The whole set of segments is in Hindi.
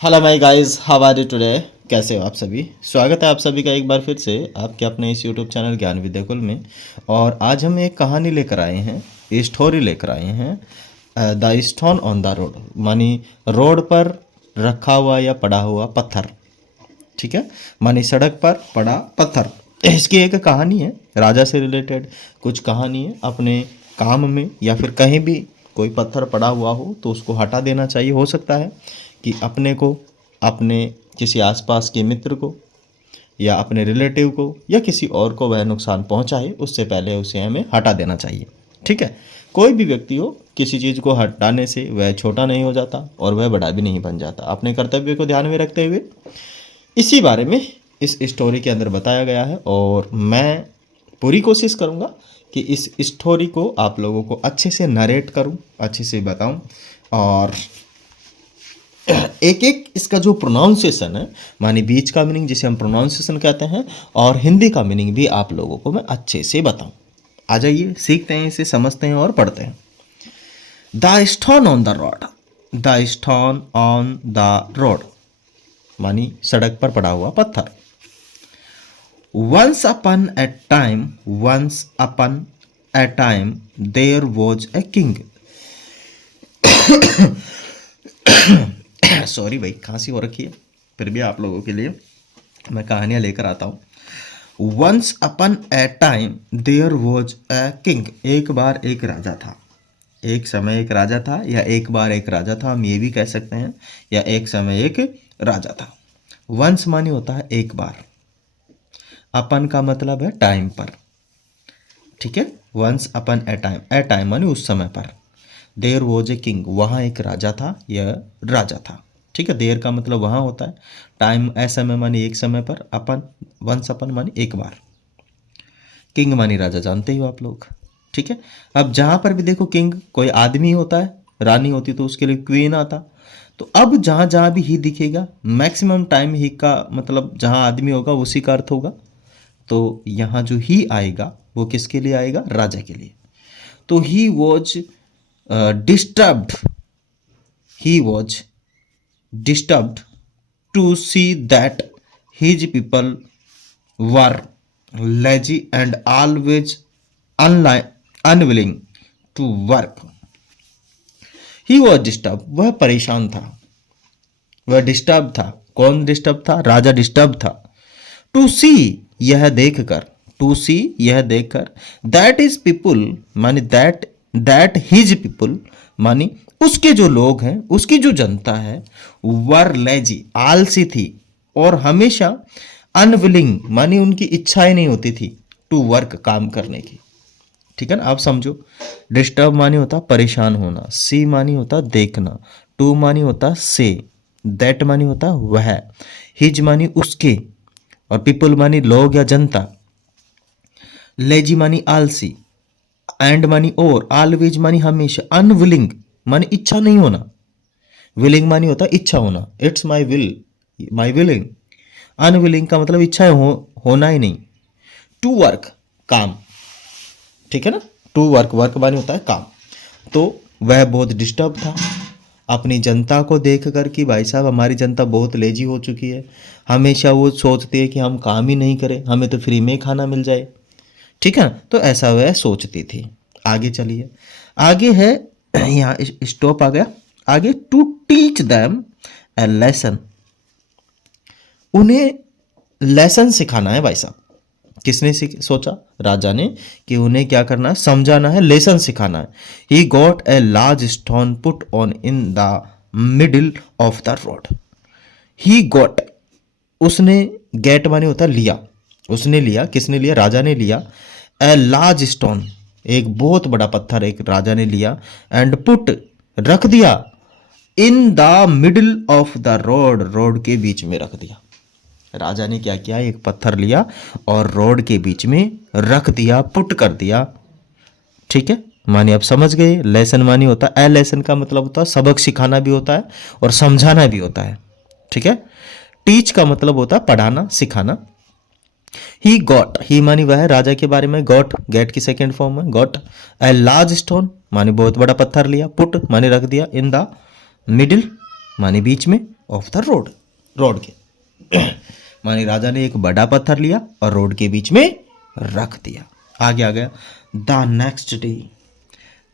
Hello my guys, how are you today. कैसे हो आप सभी। स्वागत है आप सभी का एक बार फिर से आपके अपने इस यूट्यूब चैनल ज्ञान विद्याकुल में। और आज हम एक कहानी लेकर आए हैं, स्टोरी लेकर आए हैं, the stone on the road, मानी रोड पर रखा हुआ या पड़ा हुआ पत्थर। ठीक है, मानी सड़क पर पड़ा पत्थर। इसकी एक कहानी है, राजा से रिलेटेड कुछ कहानी है। अपने काम में या फिर कहीं भी कोई पत्थर पड़ा हुआ हो तो उसको हटा देना चाहिए। हो सकता है कि अपने को, अपने किसी आसपास के मित्र को या अपने रिलेटिव को या किसी और को वह नुकसान पहुंचाए, उससे पहले उसे हमें हटा देना चाहिए। ठीक है, कोई भी व्यक्ति हो, किसी चीज़ को हटाने से वह छोटा नहीं हो जाता और वह बड़ा भी नहीं बन जाता। अपने कर्तव्य को ध्यान में रखते हुए इसी बारे में इस स्टोरी के अंदर बताया गया है। और मैं पूरी कोशिश करूँगा कि इस स्टोरी को आप लोगों को अच्छे से नरेट करूँ, अच्छे से बताऊँ। और एक एक इसका जो प्रोनाउंसिएशन है, मानी बीच का मीनिंग जिसे हम प्रोनाउंसिएशन कहते हैं, और हिंदी का मीनिंग भी आप लोगों को मैं अच्छे से बताऊं। आ जाइए, सीखते हैं, इसे समझते हैं और पढ़ते हैं। The stone on the road. The stone on the road मानी सड़क पर पड़ा हुआ पत्थर। Once upon a time, once upon a time there was a king. Sorry भाई, खांसी हो रखी है, फिर भी आप लोगों के लिए मैं कहानियां लेकर आता हूँ। Once upon a time there was a king. एक बार एक राजा था। एक समय एक राजा था, या एक बार एक राजा था, हम ये भी कह सकते हैं, या एक समय एक राजा था। वंस मानी होता है एक बार, अपन का मतलब है टाइम पर। ठीक है, once upon a time, a time मानी उस समय पर। देयर वॉज ए किंग, वहाँ एक राजा था या राजा था। ठीक है, देयर का मतलब वहाँ होता है, टाइम ए समय मानी एक समय पर, अपन वंस अपन मानी एक बार, किंग मानी राजा, जानते ही हो आप लोग। ठीक है, अब जहाँ पर भी देखो किंग कोई आदमी होता है, रानी होती तो उसके लिए क्वीन आता। तो अब जहाँ जहाँ भी ही दिखेगा, मैक्सिमम टाइम ही का मतलब जहाँ आदमी होगा उसी का अर्थ होगा। तो यहाँ जो ही आएगा वो किसके लिए आएगा, राजा के लिए। तो he was disturbed, he was disturbed to see that his people were lazy and always unwilling to work. He was disturbed, वह परेशान था, वह डिस्टर्ब था। कौन डिस्टर्ब था, राजा डिस्टर्ब था। टू सी, यह देखकर, टू सी यह देखकर, दैट इज पीपुल मानी दैट हिज पीपुल मानी उसके जो लोग हैं, उसकी जो जनता है, वर लेजी आलसी थी, और हमेशा अनविलिंग मानी उनकी इच्छाएं नहीं होती थी, टू वर्क काम करने की। ठीक है ना, आप समझो। डिस्टर्ब मानी होता परेशान होना, सी मानी होता देखना, टू मानी होता से, दैट मानी होता वह, हिज मानी उसके, और पीपल मानी लोग या जनता, लेजी मानी आलसी, एंड मानी और, ऑलवेज मानी हमेशा, अनविलिंग मानी इच्छा नहीं होना, विलिंग मानी होता इच्छा होना, it's my will, my willing. Unwilling का मतलब इच्छा होना ही नहीं। टू वर्क काम, ठीक है ना, टू वर्क, वर्क मानी होता है काम। तो वह बहुत डिस्टर्ब था अपनी जनता को देख कर कि भाई साहब हमारी जनता बहुत लेजी हो चुकी है, हमेशा वो सोचती है कि हम काम ही नहीं करें, हमें तो फ्री में खाना मिल जाए। ठीक है, तो ऐसा वह सोचती थी। आगे चलिए, आगे है, यहाँ स्टॉप आ गया। आगे, to teach them a lesson, उन्हें लेसन सिखाना है भाई साहब। किसने सोचा, राजा ने, कि उन्हें क्या करना है, समझाना है, लेसन सिखाना है। He got a large stone put on in the middle of the road. He got, उसने, गेट माने होता लिया, उसने लिया, किसने लिया, राजा ने लिया। ए लार्ज स्टोन, एक बहुत बड़ा पत्थर एक राजा ने लिया, एंड पुट, रख दिया, in the middle of the road, road के बीच में रख दिया। राजा ने क्या किया, एक पत्थर लिया और रोड के बीच में रख दिया, पुट कर दिया। ठीक है, मानी आप समझ गए। लेसन मानी होता है, ए लेसन का मतलब होता है सबक सिखाना भी होता है और समझाना भी होता है। ठीक है, टीच का मतलब होता है पढ़ाना सिखाना। ही गॉट, ही मानी वह राजा के बारे में, गॉट गेट की सेकेंड फॉर्म है, गॉट ए लार्ज स्टोन मानी बहुत बड़ा पत्थर लिया, पुट मानी रख दिया, इन द मिडिल मानी बीच में, ऑफ द रोड, रोड के माने राजा ने एक बड़ा पत्थर लिया और रोड के बीच में रख दिया। आगे आ गया the next day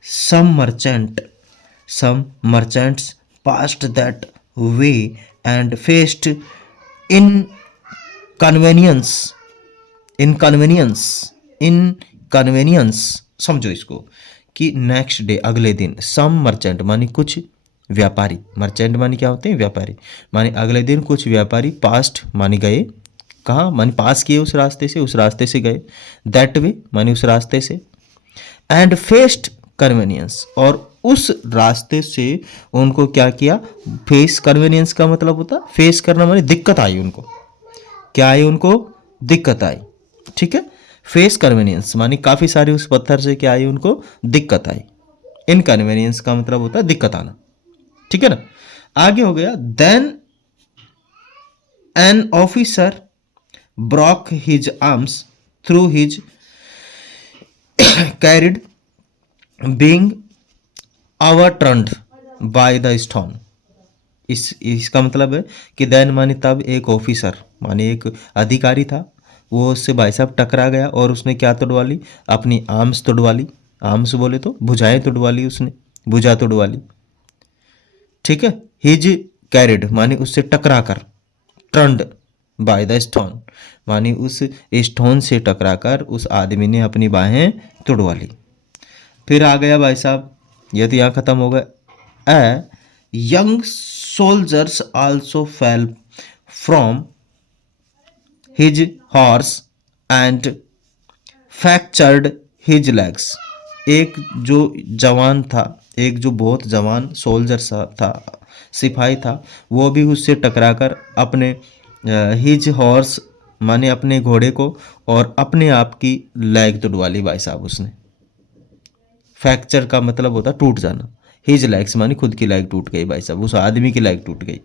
some merchants passed that way and faced inconvenience inconvenience समझो इसको कि नेक्स्ट डे अगले दिन सम मर्चेंट मानी कुछ व्यापारी, मर्चेंट मानी क्या होते हैं व्यापारी, मानी अगले दिन कुछ व्यापारी पास्ट मानी गए, कहाँ मानी पास किए उस रास्ते से गए, दैट वे मानी उस रास्ते से, एंड फेस्ड कन्वीनियंस और उस रास्ते से उनको क्या किया, फेस कन्वीनियंस का मतलब होता फेस करना मानी दिक्कत आई उनको, क्या आई उनको दिक्कत आई, ठीक है। फेस कन्वीनियंस मानी काफी सारी उस पत्थर से क्या आई उनको दिक्कत आई, इनकन्वीनियंस का मतलब होता है दिक्कत आना, ठीक है ना। आगे हो गया then an officer broke his arms through his carried being overturned by the stone. इसका मतलब है कि देन मानी तब एक ऑफिसर मानी एक अधिकारी था, वो उससे भाई साहब टकरा गया और उसने क्या तोड़वा ली, अपनी आर्म्स तोड़वा ली, आर्म्स बोले तो भुजाएं तोड़वा ली, उसने भुजा तोड़वा ली, ठीक है। हिज कैरिड मानी उससे टकरा कर, टर्न्ड बाय द स्टोन मानी उस स्टोन से टकरा कर उस आदमी ने अपनी बाहें तोड़वा ली। फिर आ गया भाई साहब, ये तो यहाँ खत्म हो गया। A young soldiers also fell from his horse and fractured his legs. एक जो जवान था, एक जो बहुत जवान सोल्जर था, सिपाही था, वो भी उससे टकराकर अपने हिज हॉर्स माने अपने घोड़े को और अपने आप की लेग तोड़वा ली भाई साहब उसने। फ्रैक्चर का मतलब होता टूट जाना, हिज लेग्स मानी खुद की लेग टूट गई भाई साहब, उस आदमी की लेग टूट गई,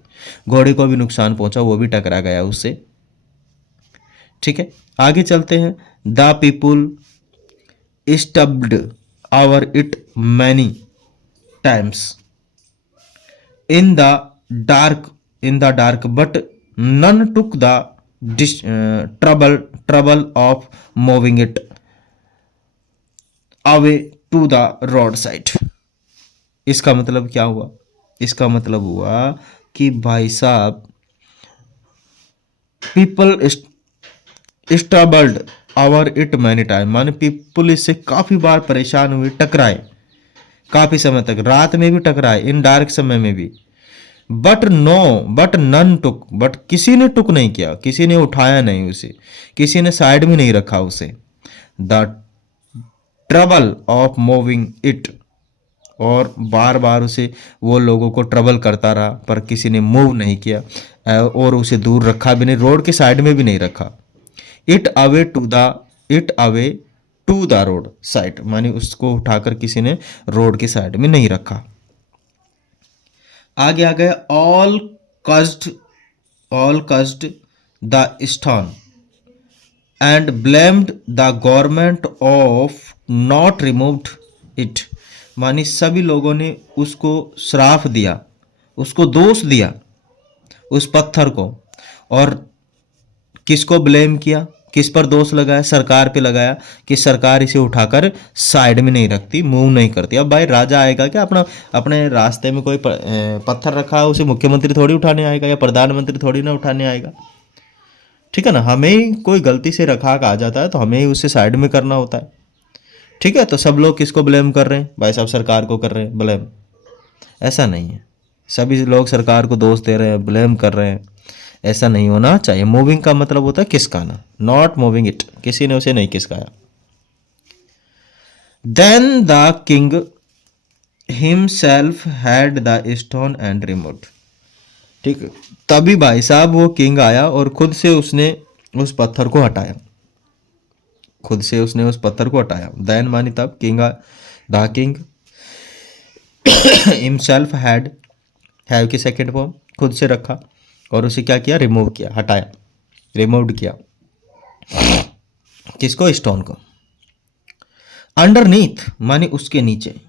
घोड़े को भी नुकसान पहुंचा, वो भी टकरा गया उससे, ठीक है। आगे चलते हैं। The people stubbed over it many times in the dark but none took the trouble of moving it away to the road side. इसका मतलब क्या हुआ, इसका मतलब हुआ कि भाई साहब people stumbled over it many time माने पीपल इससे काफी बार परेशान हुए, टकराए काफी समय तक, रात में भी टकराए, इन डार्क समय में भी, बट नन टुक बट किसी ने टुक नहीं किया, किसी ने उठाया नहीं उसे, किसी ने साइड में नहीं रखा उसे, the trouble of moving it और बार बार उसे वो लोगों को ट्रबल करता रहा पर किसी ने मूव नहीं किया और उसे दूर रखा भी नहीं, रोड के साइड में भी नहीं रखा। It away to the road side मानी उसको उठाकर किसी ने रोड के साइड में नहीं रखा। आगे आ गया all caused the stone and blamed the government of not removed it मानी सभी लोगों ने उसको श्राप दिया, उसको दोष दिया उस पत्थर को, और किसको ब्लेम किया, किस पर दोष लगाया, सरकार पे लगाया कि सरकार इसे उठाकर साइड में नहीं रखती, मूव नहीं करती। अब भाई राजा आएगा क्या, अपने रास्ते में कोई पत्थर रखा है उसे मुख्यमंत्री थोड़ी उठाने आएगा या प्रधानमंत्री थोड़ी ना उठाने आएगा, ठीक है ना। हमें ही कोई गलती से रखा आ जाता है तो हमें ही उसे साइड में करना होता है, ठीक है। तो सब लोग किसको ब्लेम कर रहे हैं भाई साहब, सरकार को कर रहे हैं ब्लेम, ऐसा नहीं है, सभी लोग सरकार को दोष दे रहे हैं, ब्लेम कर रहे हैं, ऐसा नहीं होना चाहिए। मूविंग का मतलब होता है किसकाना, नॉट मूविंग इट, किसी ने उसे नहीं किसकाया। Then the king himself had the stone and removed, ठीक है। तभी भाई साहब वो किंग आया और खुद से उसने उस पत्थर को हटाया, खुद से उसने उस पत्थर को हटाया। देन मानी तब द किंग हिमसेल्फ हैव की सेकेंड फॉर्म, खुद से रखा और उसे क्या किया, रिमूव किया, हटाया, रिमूव्ड किया, किसको, स्टोन को। अंडरनीथ मानी उसके नीचे,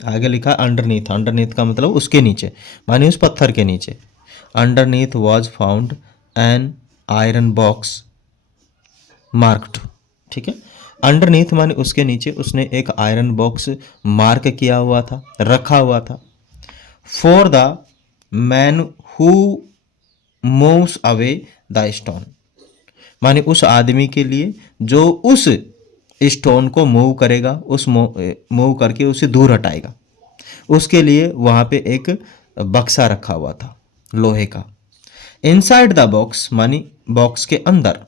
आगे लिखा अंडरनीथ, अंडरनीथ का मतलब उसके नीचे मानी उस पत्थर के नीचे, underneath was found an iron box marked. ठीक है, अंडरनीथ माने उसके नीचे उसने एक आयरन बॉक्स मार्क किया हुआ था, रखा हुआ था। For the man who moves away the stone, माने उस आदमी के लिए जो उस स्टोन को मूव करेगा, उस मूव करके उसे दूर हटाएगा, उसके लिए वहाँ पे एक बक्सा रखा हुआ था लोहे का। इनसाइड द बॉक्स मानी बॉक्स के अंदर,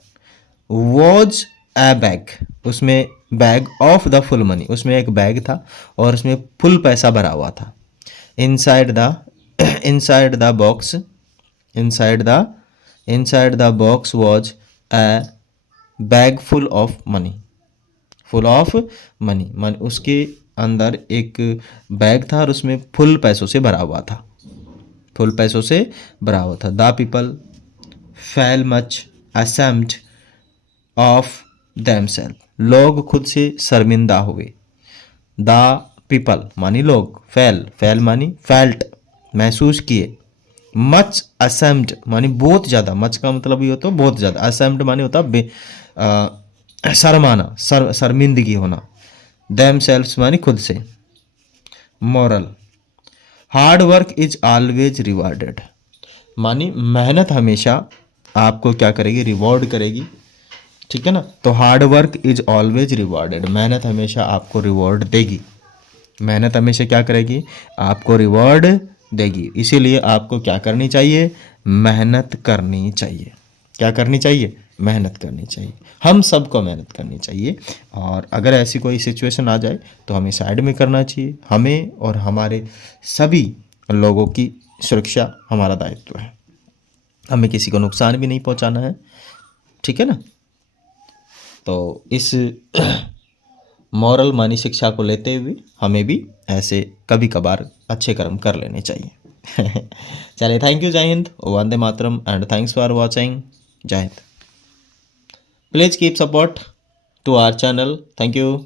वॉज ए बैग, उसमें bag of the full money, उसमें एक बैग था और उसमें फुल पैसा भरा हुआ था। Inside the inside the box inside the inside the box was a bag full of money, full of money मान उसके अंदर एक बैग था और उसमें फुल पैसों से भरा हुआ था, फुल पैसों से भरा हुआ था। The people felt much ashamed of themselves, लोग खुद से शर्मिंदा हुए। द पीपल मानी लोग, फेल मानी फेल्ट महसूस किए, मच असैम्ड मानी बहुत ज़्यादा, मच का मतलब ये होता है बहुत ज़्यादा, असैम्ड मानी होता शर्माना, शर्मिंदगी होना। देम सेल्फ्स मानी खुद से। Moral, hard work is always rewarded, मानी मेहनत हमेशा आपको क्या करेगी, रिवॉर्ड करेगी। ठीक है ना, तो hard work is always rewarded, मेहनत हमेशा आपको रिवॉर्ड देगी, मेहनत हमेशा क्या करेगी, आपको रिवॉर्ड देगी। इसीलिए आपको क्या करनी चाहिए, मेहनत करनी चाहिए। क्या करनी चाहिए, मेहनत करनी चाहिए। हम सबको मेहनत करनी चाहिए, और अगर ऐसी कोई सिचुएशन आ जाए तो हमें साइड में करना चाहिए। हमें और हमारे सभी लोगों की सुरक्षा हमारा दायित्व है, हमें किसी को नुकसान भी नहीं पहुंचाना है। ठीक है ना, तो इस मॉरल मानी शिक्षा को लेते हुए हमें भी ऐसे कभी कभार अच्छे कर्म कर लेने चाहिए। चलिए, थैंक यू, जय हिंद, वंदे मातरम, एंड थैंक्स फॉर वॉचिंग। जय हिंद। Please keep support to our channel. Thank you.